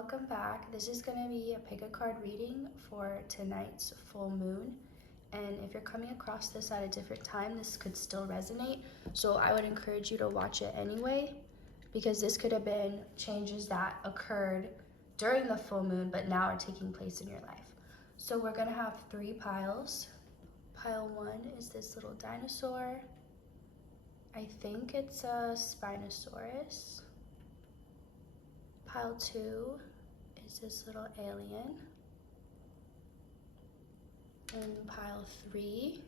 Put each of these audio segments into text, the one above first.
welcome back. This is going to be a Pickacard reading for tonight's full moon. And if you're coming across this at a different time, this could still resonate. So I would encourage you to watch it anyway, because this could have been changes that occurred during the full moon, but now are taking place in your life. So we're going to have 3 piles. Pile 1 is this little dinosaur. I think it's a Spinosaurus. Pile 2 is this little alien. And pile 3,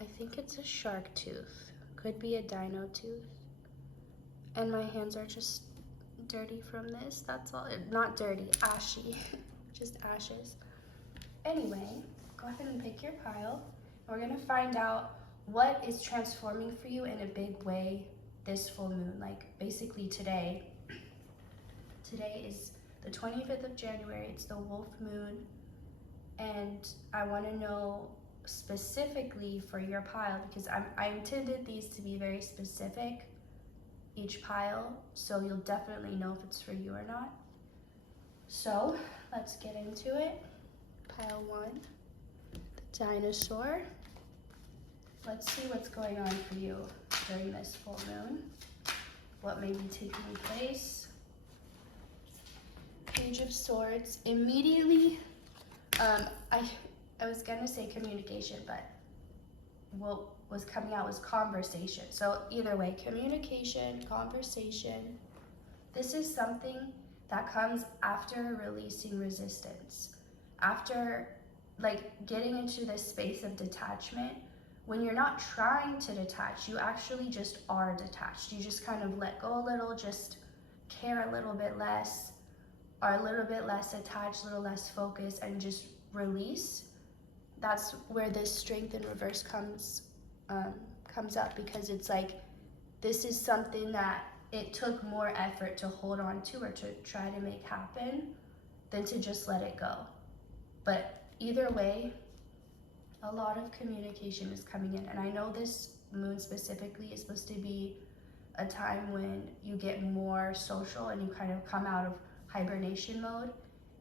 I think it's a shark tooth. Could be a dino tooth. And my hands are just dirty from this. That's all. Not dirty, ashy. Just ashes. Anyway, go ahead and pick your pile. We're going to find out what is transforming for you in a big way this full moon. Like basically today. Today is the 25th of January. It's the wolf moon. And I want to know specifically for your pile, because I intended these to be very specific, each pile, so you'll definitely know if it's for you or not. So let's get into it. Pile 1, the dinosaur. Let's see what's going on for you during this full moon. What may be taking place. Page of Swords. Immediately, I was gonna say communication, but what was coming out was conversation. So either way, communication, conversation. This is something that comes after releasing resistance. After like getting into this space of detachment. When you're not trying to detach, you actually just are detached. You just kind of let go a little, just care a little bit less, are a little bit less attached, a little less focused, and just release. That's where this strength in reverse comes up, because it's like this is something that it took more effort to hold on to or to try to make happen than to just let it go. But either way, a lot of communication is coming in. And I know this moon specifically is supposed to be a time when you get more social and you kind of come out of hibernation mode.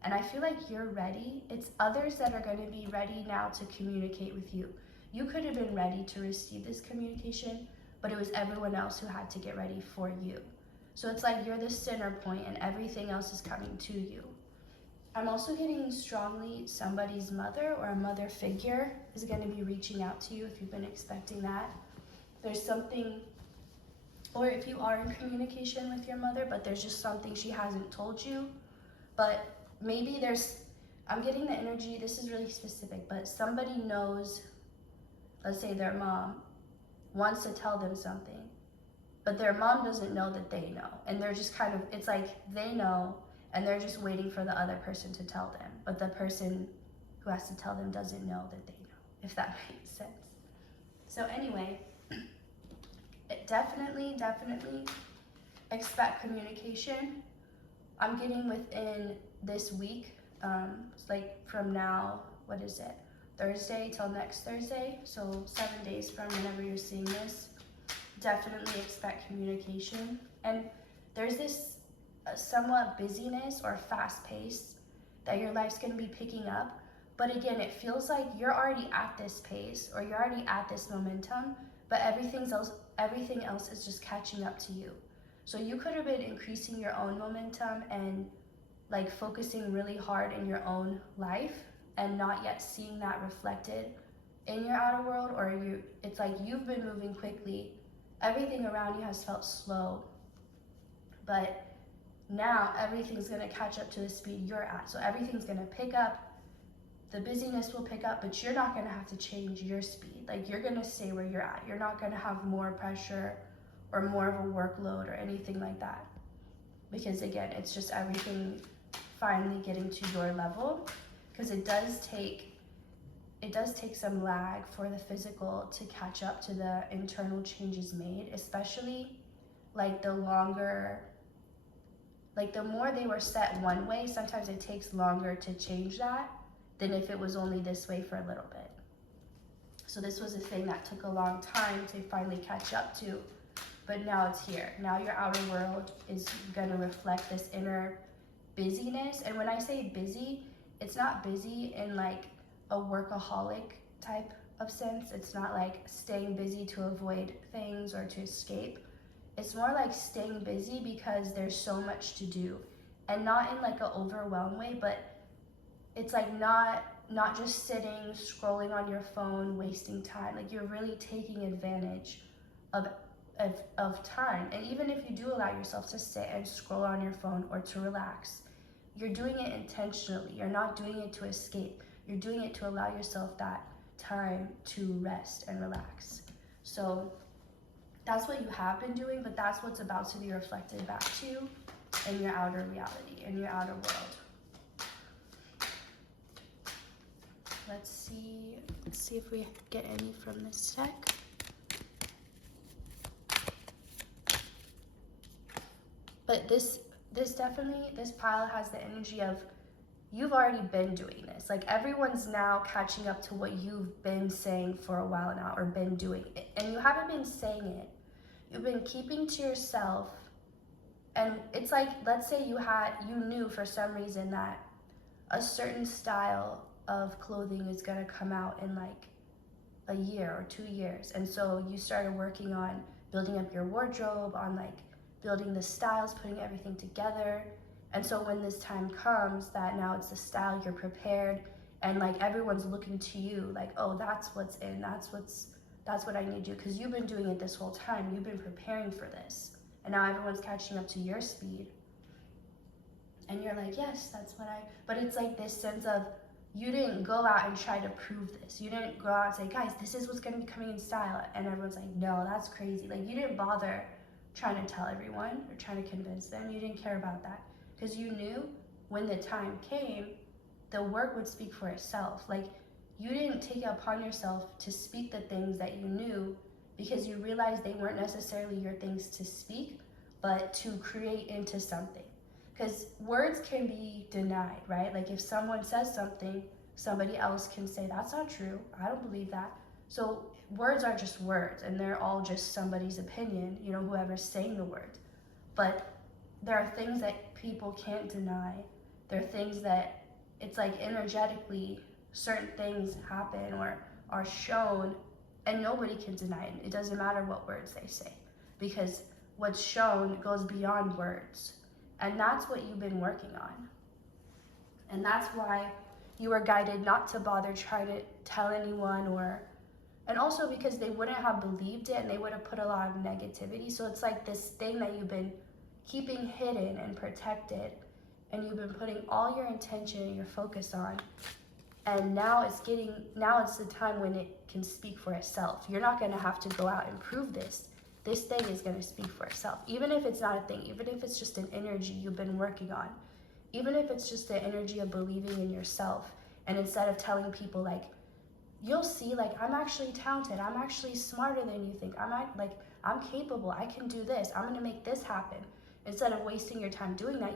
And I feel like you're ready. It's others that are going to be ready now to communicate with you. You could have been ready to receive this communication, but it was everyone else who had to get ready for you. So it's like you're the center point and everything else is coming to you. I'm also getting strongly somebody's mother or a mother figure is going to be reaching out to you if you've been expecting that. There's something, or if you are in communication with your mother, but there's just something she hasn't told you. But maybe I'm getting the energy, this is really specific, but somebody knows, let's say their mom wants to tell them something, but their mom doesn't know that they know. And they're just kind of, it's like they know, and they're just waiting for the other person to tell them. But the person who has to tell them doesn't know that they know, if that makes sense. So anyway, definitely expect communication. I'm getting within this week, it's like from now, what is it? Thursday till next Thursday. So 7 days from whenever you're seeing this, definitely expect communication. And there's this somewhat busyness or fast pace that your life's going to be picking up. But again, it feels like you're already at this pace or you're already at this momentum, but everything else is just catching up to you. So you could have been increasing your own momentum and like focusing really hard in your own life and not yet seeing that reflected in your outer world, or it's like you've been moving quickly. Everything around you has felt slow, but now everything's going to catch up to the speed you're at. So everything's going to pick up, the busyness will pick up, but you're not going to have to change your speed. Like you're going to stay where you're at. You're not going to have more pressure or more of a workload or anything like that. Because again, it's just everything finally getting to your level, because it does take some lag for the physical to catch up to the internal changes made, especially like the more they were set one way, sometimes it takes longer to change that than if it was only this way for a little bit. So this was a thing that took a long time to finally catch up to, but now it's here. Now your outer world is going to reflect this inner busyness. And when I say busy, it's not busy in like a workaholic type of sense. It's not like staying busy to avoid things or to escape. It's more like staying busy because there's so much to do, and not in like an overwhelmed way, but it's like not just sitting scrolling on your phone wasting time. Like you're really taking advantage of time. And even if you do allow yourself to sit and scroll on your phone or to relax, you're doing it intentionally. You're not doing it to escape. You're doing it to allow yourself that time to rest and relax. So that's what you have been doing, but that's what's about to be reflected back to you in your outer reality, in your outer world. Let's see if we get any from this deck. But this pile has the energy of, you've already been doing this. Like everyone's now catching up to what you've been saying for a while now, or been doing it. And you haven't been saying it. You've been keeping to yourself. And it's like, let's say you knew for some reason that a certain style of clothing is gonna come out in like a year or 2 years. And so you started working on building up your wardrobe, on like building the styles, putting everything together. And so when this time comes that now it's the style, you're prepared, and like everyone's looking to you like, oh, that's what's in, that's what I need to do, because you've been doing it this whole time. You've been preparing for this. And now everyone's catching up to your speed. And you're like, yes, but it's like this sense of, you didn't go out and try to prove this. You didn't go out and say, guys, this is what's gonna be coming in style. And everyone's like, no, that's crazy. Like you didn't bother trying to tell everyone or trying to convince them. You didn't care about that, because you knew when the time came, the work would speak for itself. Like you didn't take it upon yourself to speak the things that you knew, because you realized they weren't necessarily your things to speak, but to create into something. Because words can be denied, right? Like if someone says something, somebody else can say, that's not true, I don't believe that. So words are just words, and they're all just somebody's opinion, whoever's saying the word. But there are things that people can't deny. There are things that it's like energetically certain things happen or are shown, and nobody can deny it. It doesn't matter what words they say, because what's shown goes beyond words. And that's what you've been working on. And that's why you were guided not to bother trying to tell anyone, and also because they wouldn't have believed it and they would have put a lot of negativity. So it's like this thing that you've been keeping hidden and protected, and you've been putting all your intention and your focus on. And now it's the time when it can speak for itself. You're not gonna have to go out and prove this. This thing is gonna speak for itself. Even if it's not a thing, even if it's just an energy you've been working on, even if it's just the energy of believing in yourself, and instead of telling people like, you'll see, like, I'm actually talented, I'm actually smarter than you think, I'm capable, I can do this, I'm gonna make this happen. Instead of wasting your time doing that,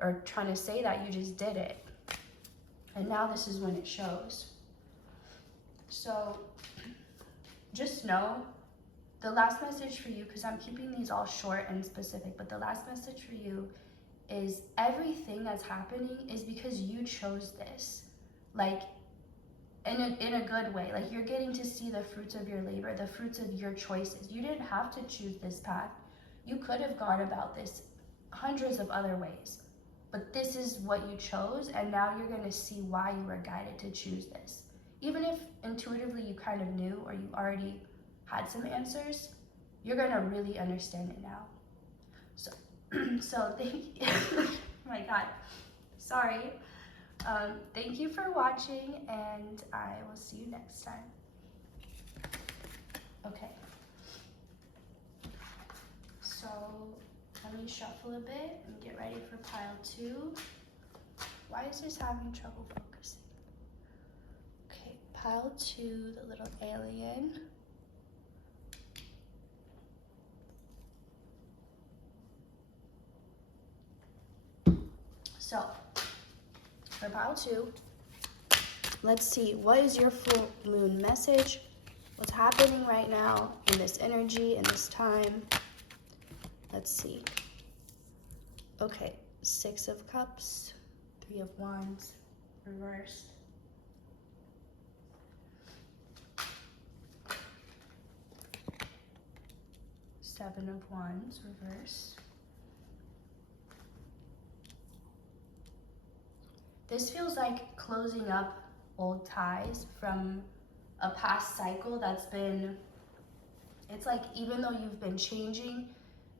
or trying to say that, you just did it. And now this is when it shows. So just know, the last message for you, because I'm keeping these all short and specific, but the last message for you is everything that's happening is because you chose this. Like, in a good way. Like, you're getting to see the fruits of your labor, the fruits of your choices. You didn't have to choose this path. You could have gone about this hundreds of other ways, but this is what you chose, and now you're going to see why you were guided to choose this. Even if intuitively you kind of knew, or you already had some answers, you're going to really understand it now. So thank you. Oh my God, sorry. Thank you for watching, and I will see you next time. Okay. So let me shuffle a bit and get ready for pile 2. Why is this having trouble focusing? Okay, pile 2, the little alien. So, for pile 2, let's see, what is your full moon message? What's happening right now in this energy, in this time? Let's see. Okay, Six of Cups, Three of Wands, reversed. Seven of Wands, reversed. This feels like closing up old ties from a past cycle that's been, it's like even though you've been changing,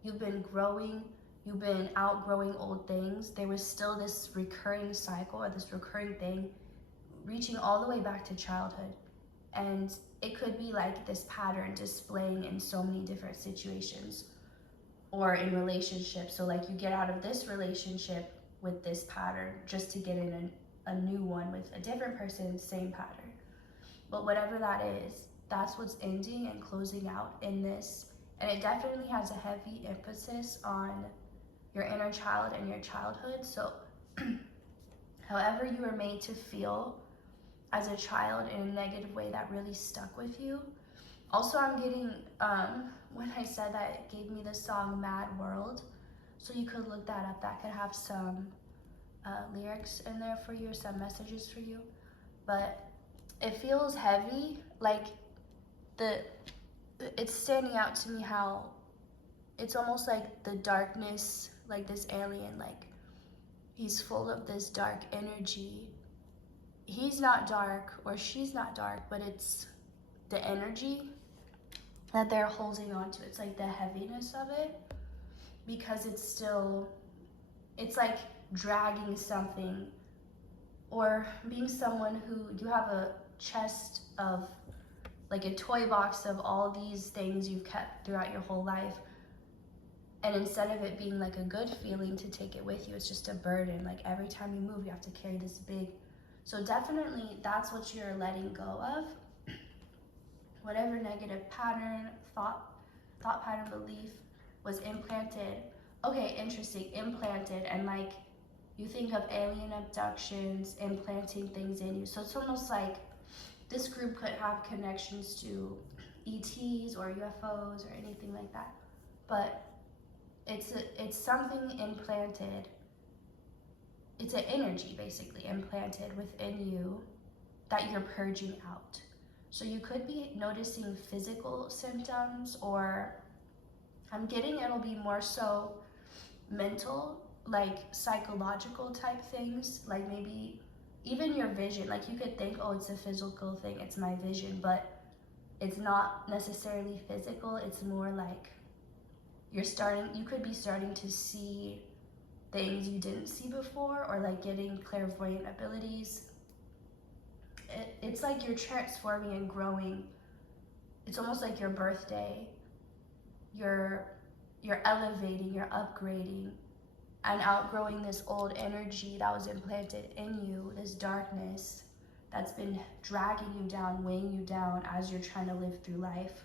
you've been growing, you've been outgrowing old things, there was still this recurring cycle or this recurring thing reaching all the way back to childhood. And it could be like this pattern displaying in so many different situations or in relationships. So like you get out of this relationship with this pattern just to get in a new one with a different person, same pattern. But whatever that is, that's what's ending and closing out in this. And it definitely has a heavy emphasis on your inner child and your childhood. So however you were made to feel as a child in a negative way that really stuck with you. Also, I'm getting, when I said that, it gave me the song Mad World. So you could look that up. That could have some lyrics in there for you, some messages for you. But it feels heavy, like it's standing out to me how it's almost like the darkness, like this alien, like he's full of this dark energy. He's not dark or she's not dark, but it's the energy that they're holding on to. It's like the heaviness of it, because it's still, it's like dragging something, or being someone who, you have a chest of, like a toy box of all these things you've kept throughout your whole life, and instead of it being like a good feeling to take it with you, it's just a burden. Like every time you move, you have to carry this big. So definitely that's what you're letting go of. Whatever negative pattern, thought pattern, belief was implanted. Okay, interesting, implanted, and like you think of alien abductions, implanting things in you. So it's almost like this group could have connections to ETs or UFOs or anything like that. But it's something implanted. It's an energy basically implanted within you that you're purging out. So you could be noticing physical symptoms, or I'm getting it'll be more so mental, like psychological type things, like maybe even your vision. Like you could think, oh, it's a physical thing, it's my vision, but it's not necessarily physical. It's more like you could be starting to see things you didn't see before, or like getting clairvoyant abilities. It's like you're transforming and growing. It's almost like your birthday. You're elevating, you're upgrading, and outgrowing this old energy that was implanted in you, this darkness that's been dragging you down, weighing you down as you're trying to live through life.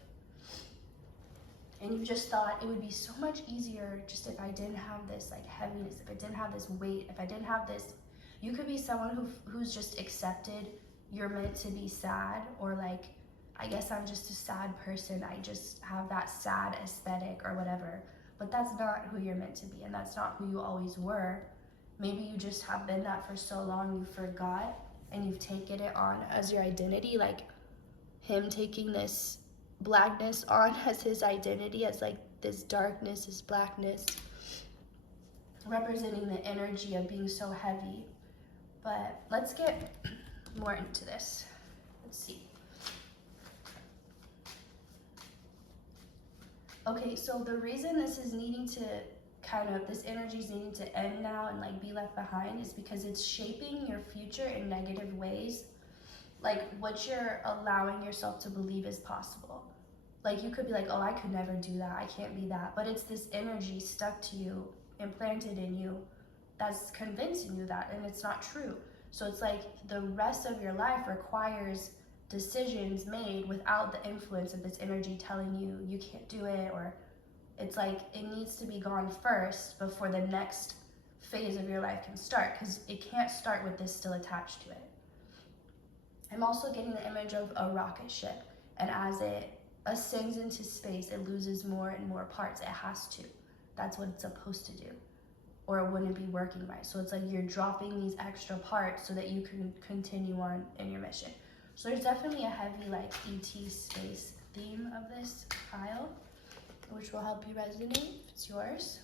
And you just thought it would be so much easier just if I didn't have this like heaviness, if I didn't have this weight, if I didn't have this. You could be someone who's just accepted you're meant to be sad, or like, I guess I'm just a sad person, I just have that sad aesthetic or whatever. But that's not who you're meant to be, and that's not who you always were. Maybe you just have been that for so long you forgot, and you've taken it on as your identity, like him taking this blackness on as his identity, as like this darkness, this blackness, representing the energy of being so heavy. But let's get more into this. Let's see. Okay, so the reason this is needing to this energy is needing to end now and like be left behind is because it's shaping your future in negative ways. Like what you're allowing yourself to believe is possible. Like you could be like, oh, I could never do that, I can't be that. But it's this energy stuck to you, implanted in you, that's convincing you that, and it's not true. So it's like the rest of your life requires decisions made without the influence of this energy telling you you can't do it, or it's like it needs to be gone first before the next phase of your life can start, because it can't start with this still attached to it. I'm also getting the image of a rocket ship, and as it ascends into space, it loses more and more parts. It has to. That's what it's supposed to do. or it wouldn't be working right. So it's like you're dropping these extra parts so that you can continue on in your mission. So there's definitely a heavy like ET space theme of this pile, which will help you resonate if it's yours.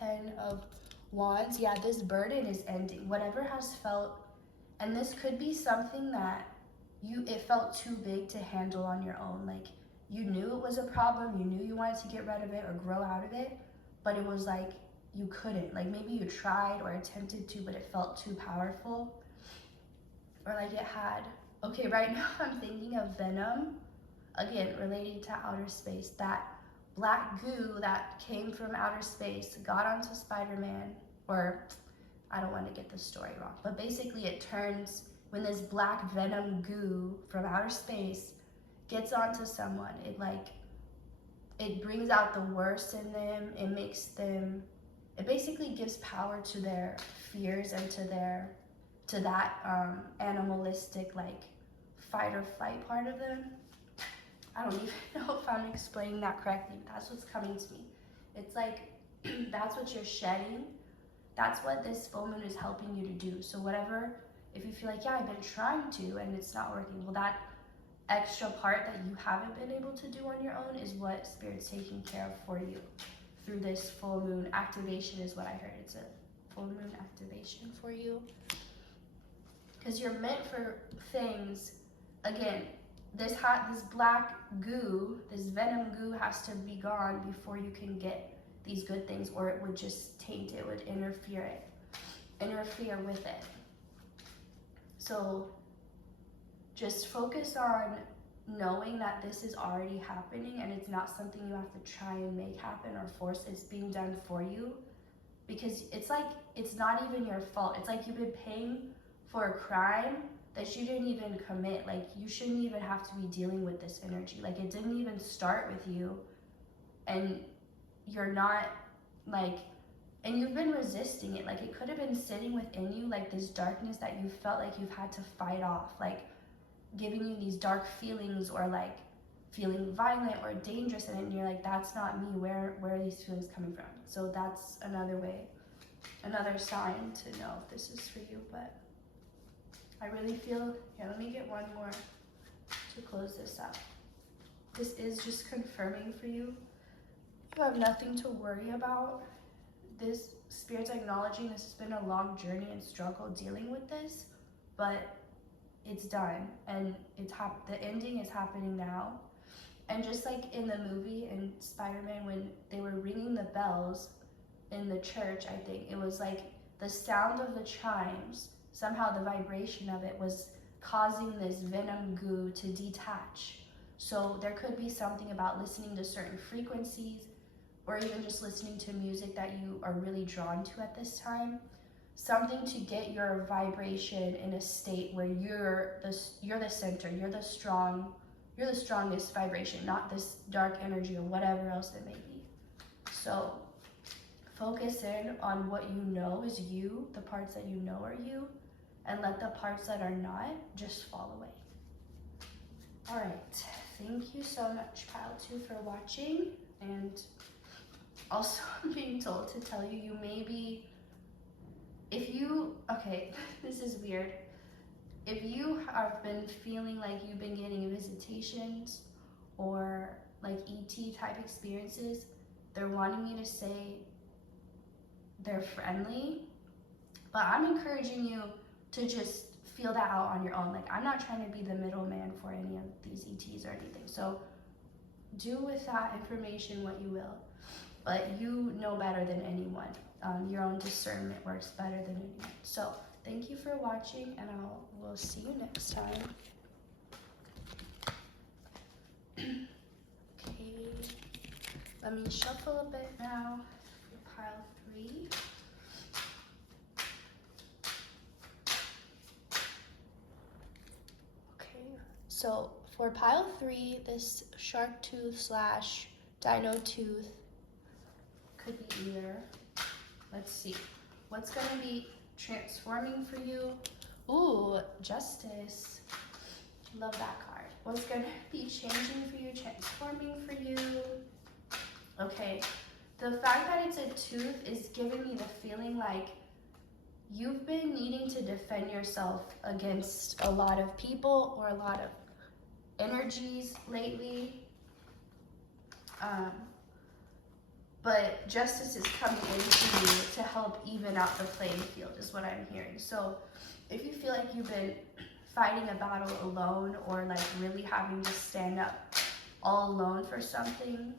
10 of Wands. Yeah, this burden is ending. Whatever has felt, and this could be something that it felt too big to handle on your own. Like you knew it was a problem, you knew you wanted to get rid of it or grow out of it, but it was like you couldn't. Like maybe you tried or attempted to, but it felt too powerful. Or like it had, okay, right now I'm thinking of Venom, again, relating to outer space. That black goo that came from outer space got onto Spider-Man, or I don't want to get the story wrong, but basically it turns, when this black venom goo from outer space gets onto someone, it brings out the worst in them. It makes them, it basically gives power to their fears and to that animalistic like fight or flight part of them. I don't even know if I'm explaining that correctly, but that's what's coming to me. It's like, that's what you're shedding. That's what this full moon is helping you to do. So whatever, if you feel like, yeah, I've been trying to and it's not working, well, that extra part that you haven't been able to do on your own is what Spirit's taking care of for you through this full moon activation is what I heard. It's a full moon activation for you. Because you're meant for things, again, this black goo, this venom goo has to be gone before you can get these good things, or it would just taint it, would interfere with it. So just focus on knowing that this is already happening and it's not something you have to try and make happen or force. It's being done for you, because it's like, it's not even your fault. It's like you've been paying for a crime that you didn't even commit. Like you shouldn't even have to be dealing with this energy. Like it didn't even start with you, and you're not like, and you've been resisting it. Like it could have been sitting within you, like this darkness that you felt like you've had to fight off, like giving you these dark feelings, or like feeling violent or dangerous, and you're like, that's not me. Where are these feelings coming from? So that's another way, another sign to know if this is for you. But I really feel, yeah, let me get one more to close this up. This is just confirming for you. You have nothing to worry about. This Spirit's acknowledging this has been a long journey and struggle dealing with this, but it's done, and the ending is happening now. And just like in the movie in Spider-Man, when they were ringing the bells in the church, I think it was like the sound of the chimes, somehow the vibration of it was causing this venom goo to detach. So there could be something about listening to certain frequencies, or even just listening to music that you are really drawn to at this time. Something to get your vibration in a state where you're the center, you're the strongest vibration, not this dark energy or whatever else it may be. So focus in on what you know is you, the parts that you know are you, and let the parts that are not just fall away. All right, thank you so much, Pile 2, for watching. And also, I'm being told to tell you, you may be, okay, this is weird. If you have been feeling like you've been getting visitations or like ET type experiences, they're wanting me to say they're friendly, but I'm encouraging you to just feel that out on your own. Like, I'm not trying to be the middleman for any of these ETs or anything. So do with that information what you will, but you know better than anyone. Your own discernment works better than anyone. So thank you for watching, and we'll see you next time. Okay, let me shuffle a bit now for pile 3. Okay, so for pile 3, this shark tooth / dino tooth could be either. Let's see, what's gonna be transforming for you? Ooh, Justice. Love that card. What's gonna be changing for you, transforming for you? Okay, the fact that it's a tooth is giving me the feeling like you've been needing to defend yourself against a lot of people or a lot of energies lately. But justice is coming into you to help even out the playing field, is what I'm hearing. So if you feel like you've been fighting a battle alone, or like really having to stand up all alone for something,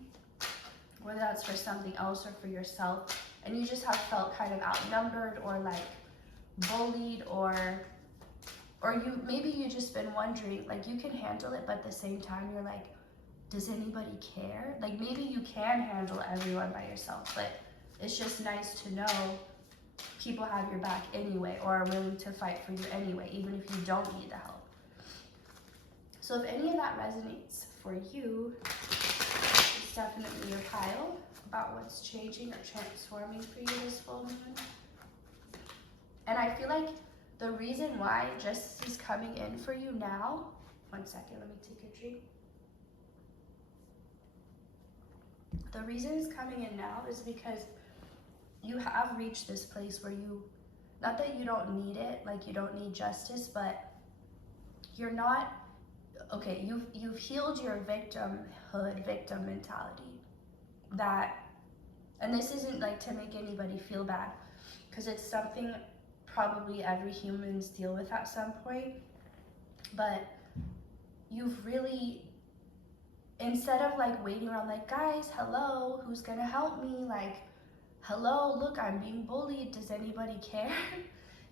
whether that's for something else or for yourself, and you just have felt kind of outnumbered or like bullied, or maybe you just been wondering, like, you can handle it, but at the same time you're like, does anybody care? Like, maybe you can handle everyone by yourself, but it's just nice to know people have your back anyway, or are willing to fight for you anyway, even if you don't need the help. So if any of that resonates for you, it's definitely your pile about what's changing or transforming for you this full moon. And I feel like the reason why justice is coming in for you now, one second, let me take a drink. The reason it's coming in now is because you have reached this place where you, not that you don't need it, like you don't need justice, but you're not, okay, you've healed your victim mentality. That, and this isn't like to make anybody feel bad, because it's something probably every humans deal with at some point, but you've really, instead of like waiting around like, guys, hello, who's gonna help me? Like, hello, look, I'm being bullied, does anybody care?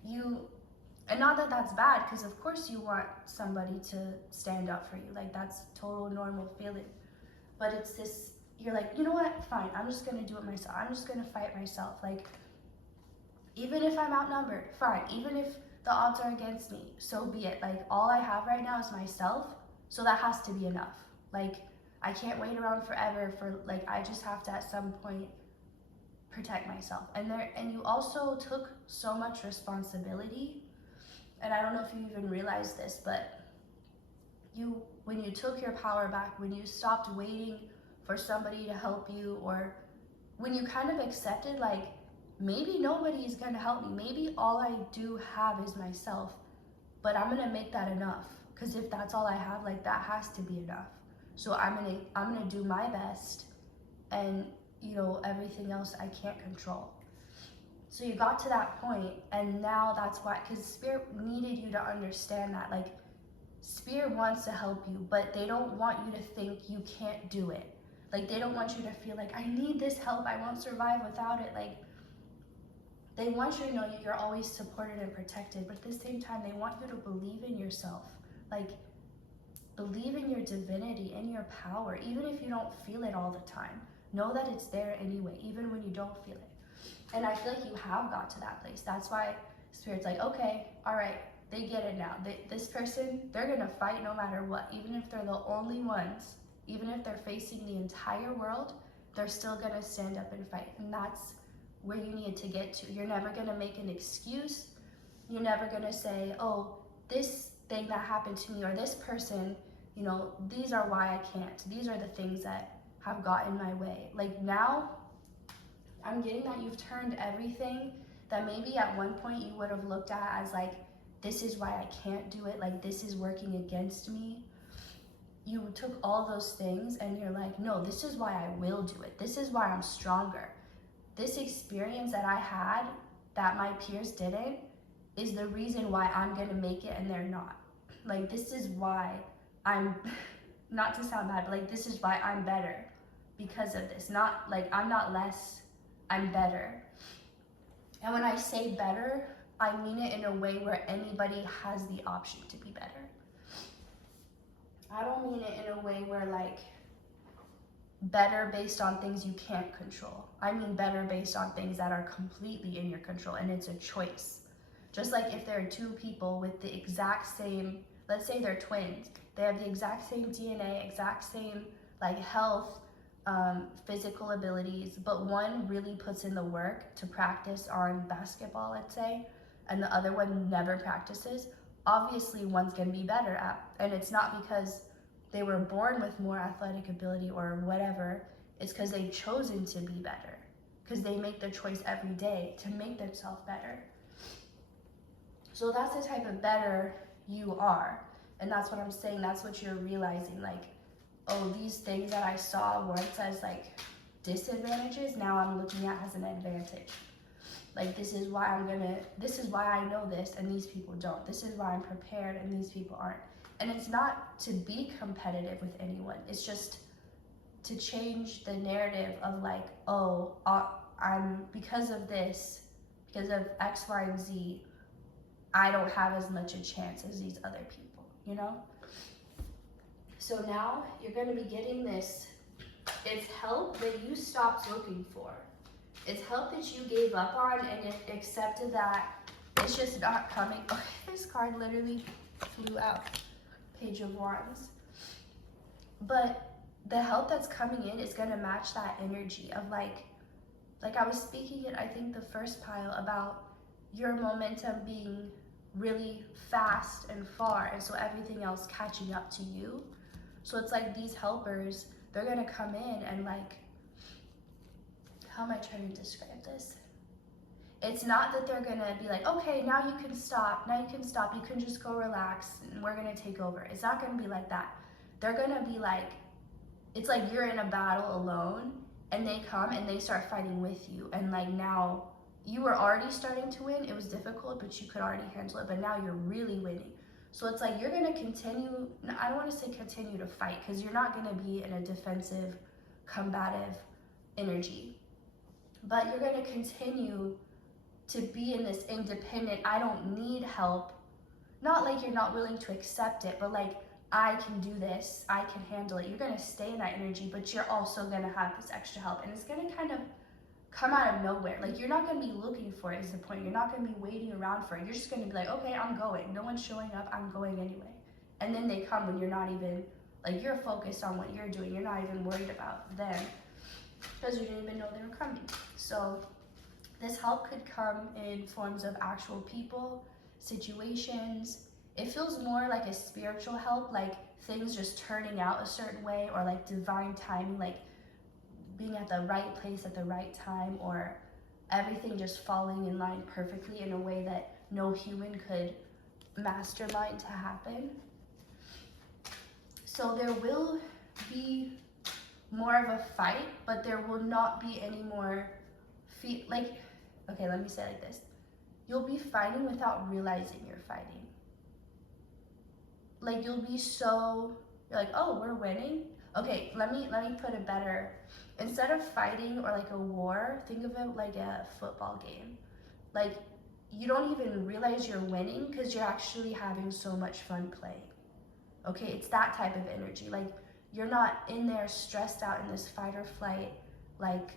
And not that that's bad, because of course you want somebody to stand up for you, like that's total normal feeling. But it's this, you're like, you know what, fine, I'm just gonna do it myself. I'm just gonna fight myself. Like, even if I'm outnumbered, fine. Even if the odds are against me, so be it. Like, all I have right now is myself, so that has to be enough. Like, I can't wait around forever for, like, I just have to at some point protect myself. And you also took so much responsibility, and I don't know if you even realized this, but when you took your power back, when you stopped waiting for somebody to help you, or when you kind of accepted, like, maybe nobody's gonna help me, maybe all I do have is myself, but I'm gonna make that enough, because if that's all I have, like, that has to be enough. So I'm gonna do my best, and you know, everything else I can't control. So you got to that point, and now that's why, because Spirit needed you to understand that, like, Spirit wants to help you, but they don't want you to think you can't do it. Like, they don't want you to feel like, I need this help, I won't survive without it. Like, they want you to know you're always supported and protected, but at the same time, they want you to believe in yourself. Like, believe in your divinity, in your power, even if you don't feel it all the time. Know that it's there anyway, even when you don't feel it. And I feel like you have got to that place. That's why Spirit's like, okay, all right, they get it now. This person, they're gonna fight no matter what, even if they're the only ones, even if they're facing the entire world, they're still gonna stand up and fight. And that's where you need to get to. You're never gonna make an excuse. You're never gonna say, oh, this thing that happened to me, or this person, you know, these are why I can't. These are the things that have got in my way. Like, now, I'm getting that you've turned everything that maybe at one point you would have looked at as like, this is why I can't do it, like this is working against me. You took all those things and you're like, no, this is why I will do it. This is why I'm stronger. This experience that I had that my peers didn't is the reason why I'm gonna make it and they're not. Like, this is why I'm, not to sound bad, but like, this is why I'm better because of this. Not like, I'm not less, I'm better. And when I say better, I mean it in a way where anybody has the option to be better. I don't mean it in a way where like, better based on things you can't control. I mean better based on things that are completely in your control, and it's a choice. Just like if there are two people with the exact same, let's say they're twins, they have the exact same DNA, exact same like health, physical abilities, but one really puts in the work to practice on basketball, let's say, and the other one never practices, obviously one's gonna be better at, and it's not because they were born with more athletic ability or whatever, it's because they've chosen to be better. because they make the choice every day to make themselves better. So that's the type of better you are. And that's what I'm saying. That's what you're realizing. Like, oh, these things that I saw once as like disadvantages, now I'm looking at as an advantage. Like, this is why I know this and these people don't. This is why I'm prepared and these people aren't. And it's not to be competitive with anyone. It's just to change the narrative of like, oh, I'm, because of this, because of X, Y, and Z, I don't have as much a chance as these other people, you know? So now you're gonna be getting this. It's help that you stopped looking for. It's help that you gave up on and accepted that it's just not coming. Okay, this card literally flew out. Page of Wands. But the help that's coming in is gonna match that energy of like I was speaking in, I think, the first pile about your momentum being really fast and far, and so everything else catching up to you. So it's like these helpers, they're gonna come in and like, how am I trying to describe this? It's not that they're gonna be like, okay, now you can stop, you can just go relax and we're gonna take over. It's not gonna be like that. They're gonna be like, it's like you're in a battle alone and they come and they start fighting with you, and like now you were already starting to win. It was difficult, but you could already handle it, but now you're really winning. So it's like you're gonna continue, I don't wanna say continue to fight, because you're not gonna be in a defensive, combative energy. But you're gonna continue to be in this independent, I don't need help. Not like you're not willing to accept it, but like, I can do this, I can handle it. You're gonna stay in that energy, but you're also gonna have this extra help. And it's gonna kind of come out of nowhere. Like, you're not gonna be looking for it is the point. You're not gonna be waiting around for it. You're just gonna be like, okay, I'm going. No one's showing up, I'm going anyway. And then they come when you're not even, like, you're focused on what you're doing. You're not even worried about them because you didn't even know they were coming. So this help could come in forms of actual people, situations. It feels more like a spiritual help, like things just turning out a certain way, or like divine timing, like being at the right place at the right time, or everything just falling in line perfectly in a way that no human could mastermind to happen. So there will be more of a fight, but there will not be any more okay, let me say it like this. You'll be fighting without realizing you're fighting. Like, you'll be so, you're like, oh, we're winning? Okay, let me put it better. Instead of fighting or like a war, think of it like a football game. Like, you don't even realize you're winning because you're actually having so much fun playing. Okay, it's that type of energy. Like, you're not in there stressed out in this fight or flight, like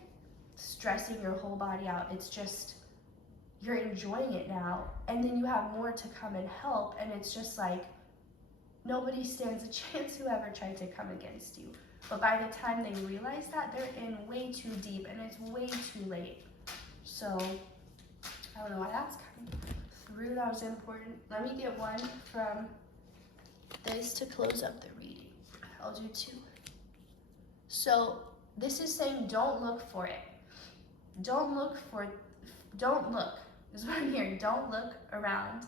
stressing your whole body out. It's just, you're enjoying it now. And then you have more to come and help, and it's just like, nobody stands a chance whoever tried to come against you. But by the time they realize that, they're in way too deep and it's way too late. So, I don't know why that's coming through. That was important. Let me get one from this to close up the reading. I'll do two. So, this is saying don't look for it. Don't look, is what I'm hearing. Don't look around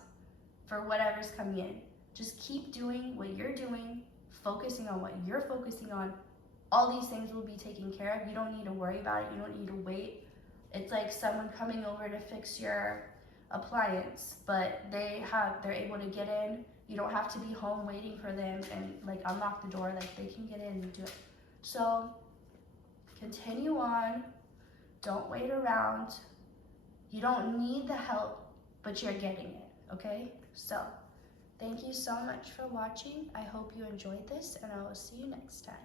for whatever's coming in. Just keep doing what you're doing, focusing on what you're focusing on. All these things will be taken care of. You don't need to worry about it. You don't need to wait. It's like someone coming over to fix your appliance, but they're able to get in. You don't have to be home waiting for them and like unlock the door. Like, they can get in and do it. So continue on. Don't wait around. You don't need the help, but you're getting it, okay? So thank you so much for watching. I hope you enjoyed this, and I will see you next time.